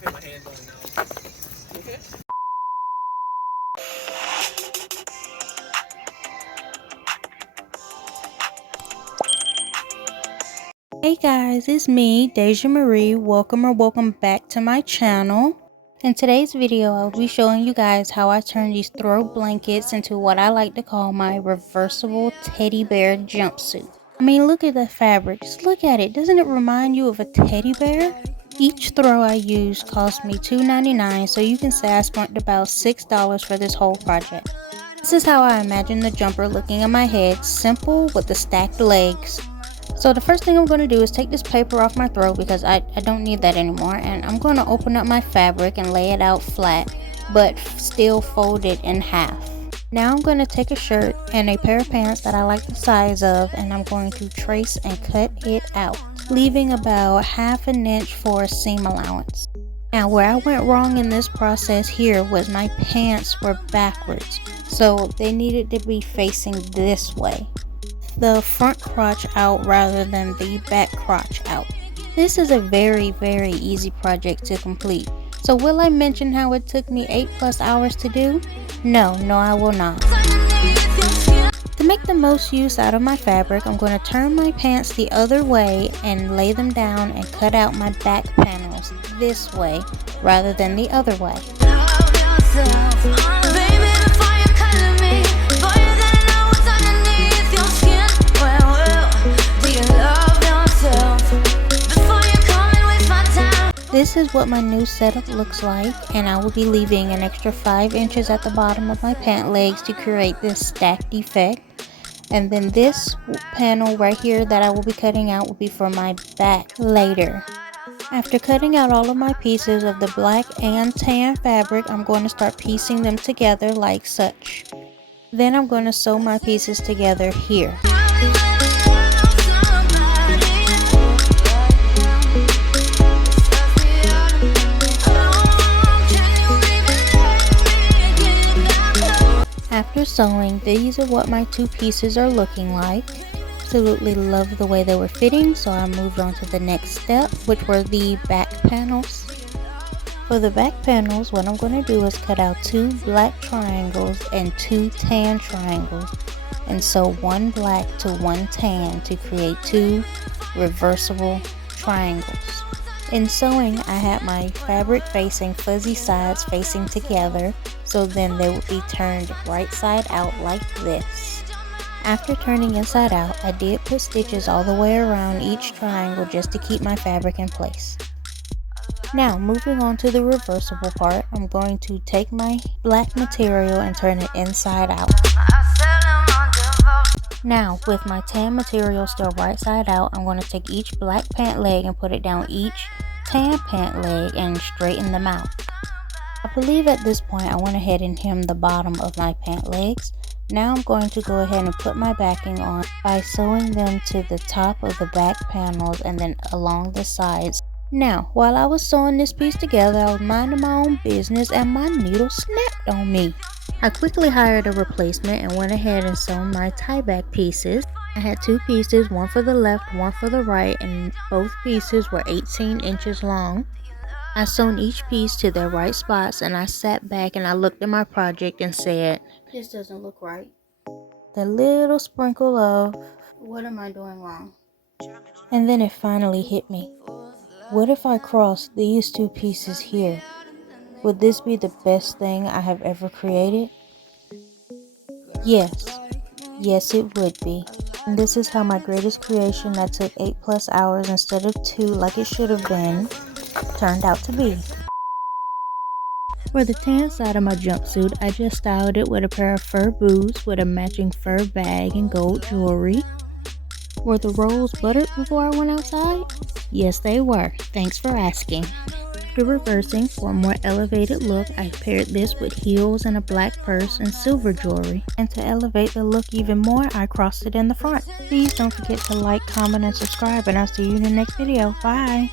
fit my hands on now. Okay. Hey guys, it's me, Deja Marie. Welcome back to my channel. In today's video, I'll be showing you guys how I turn these throw blankets into what I like to call my reversible teddy bear jumpsuit. I mean, look at the fabric. Just look at it. Doesn't it remind you of a teddy bear? Each throw I used cost me $2.99, so you can say I spent about $6 for this whole project. This is how I imagine the jumper looking in my head, simple with the stacked legs. So the first thing I'm going to do is take this paper off my throw because I don't need that anymore, and I'm going to open up my fabric and lay it out flat but still fold it in half. Now I'm going to take a shirt and a pair of pants that I like the size of, and I'm going to trace and cut it out, leaving about ½ inch for a seam allowance. Now where I went wrong in this process here was my pants were backwards, so they needed to be facing this way, the front crotch out rather than the back crotch out. This is a very easy project to complete. So will I mention how it took me 8+ hours to do? No, I will not. To make the most use out of my fabric, I'm going to turn my pants the other way and lay them down and cut out my back panels this way rather than the other way. This is what my new setup looks like, and I will be leaving an extra 5 inches at the bottom of my pant legs to create this stacked effect. And then this panel right here that I will be cutting out will be for my back later. After cutting out all of my pieces of the black and tan fabric, I'm going to start piecing them together like such. Then I'm going to sew my pieces together here. After sewing, these are what my two pieces are looking like. Absolutely love the way they were fitting, so I moved on to the next step, which were the back panels. For the back panels, what I'm going to do is cut out 2 black triangles and 2 tan triangles, and sew 1 black to 1 tan to create 2 reversible triangles. In sewing, I had my fabric facing fuzzy sides facing together, so then they would be turned right side out like this. After turning inside out, I did put stitches all the way around each triangle just to keep my fabric in place. Now, moving on to the reversible part, I'm going to take my black material and turn it inside out. Now, with my tan material still right side out, I'm going to take each black pant leg and put it down each tan pant leg and straighten them out. I believe at this point I went ahead and hemmed the bottom of my pant legs. Now I'm going to go ahead and put my backing on by sewing them to the top of the back panels and then along the sides. Now, while I was sewing this piece together, I was minding my own business and my needle snapped on me. I quickly hired a replacement and went ahead and sewn my tie back pieces. I had 2 pieces, one for the left, one for the right, and both pieces were 18 inches long. I sewn each piece to their right spots, and I sat back and I looked at my project and said, this doesn't look right. The little sprinkle of, what am I doing wrong? And then it finally hit me. What if I crossed these 2 pieces here? Would this be the best thing I have ever created? Yes it would be. And this is how my greatest creation that took 8+ hours instead of 2 like it should have been, turned out to be. For the tan side of my jumpsuit, I just styled it with a pair of fur boots with a matching fur bag and gold jewelry. Were the rolls buttered before I went outside? Yes, they were. Thanks for asking. After reversing for a more elevated look, I paired this with heels and a black purse and silver jewelry. And to elevate the look even more, I crossed it in the front. Please don't forget to like, comment, and subscribe, and I'll see you in the next video. Bye!